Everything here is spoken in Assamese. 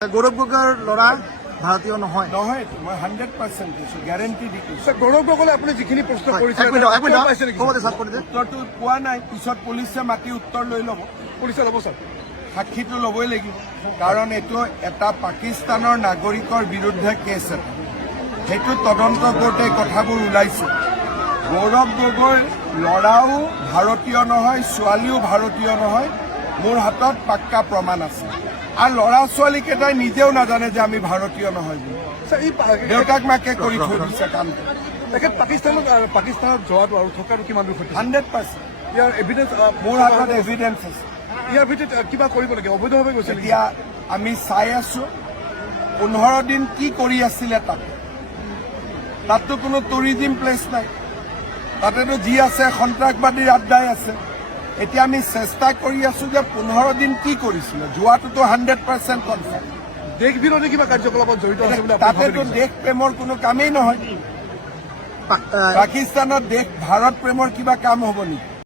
গৌৰৱ গগৈৰ ল'ৰা ভাৰতীয় নহয় নহয় মই 100% দিছো গ্যাৰেণ্টি দি কৈছো গৌৰৱ গগৈলৈ আপুনি যিখিনি প্ৰশ্ন কৰিছে উত্তৰটো পোৱা নাই পিছত পুলিচে মাতি উত্তৰ লৈ ল'ব পুলিচে ল'ব স্যাৰ সাক্ষীটো ল'বই লাগিব কাৰণ এইটো এটা পাকিস্তানৰ নাগৰিকৰ বিৰুদ্ধে কেছ এটা সেইটো তদন্ত কৰোঁতে কথাবোৰ ওলাইছে গৌৰৱ গগৈৰ ল'ৰাও ভাৰতীয় নহয় ছোৱালীও ভাৰতীয় নহয় মোৰ হাতত পাক্কা প্ৰমাণ আছে আৰ ল'ৰা ছোৱালী কেইটাই নিজেও নাজানে যে আমি ভাৰতীয় নহয় বুলি দেউতাক মাকে কৰি থৈ দিছে কামটো তেখেত পাকিস্তানত যোৱাটো আৰু থকাটো কিমান দূৰ সত্য 100% ইয়াৰ এভিডেন্স মোৰ হাতত এভিডেন্স আছে ইয়াৰ ভিতৰত কিবা কৰিব লাগে অবৈধভাৱে গৈছে এতিয়া আমি চাই আছো 15 দিন কি কৰি আছিলে তাততো কোনো টুৰিজিম প্লেচ নাই তাতেতো যি আছে সন্ত্ৰাসবাদীৰ আড্ডাই আছে এতিয়া আমি চেষ্টা কৰি আছো যে 15 দিন কি কৰিছিলে যোৱাটোতো 100% কনফাৰ্ম দেশ বিৰোধী কিবা কাৰ্যকলাপত জড়িত আছে বুলি তাতেতো দেশ প্ৰেমৰ কোনো কামেই নহয় পাকিস্তানত দেশ ভাৰত প্ৰেমৰ কিবা কাম হ'ব নেকি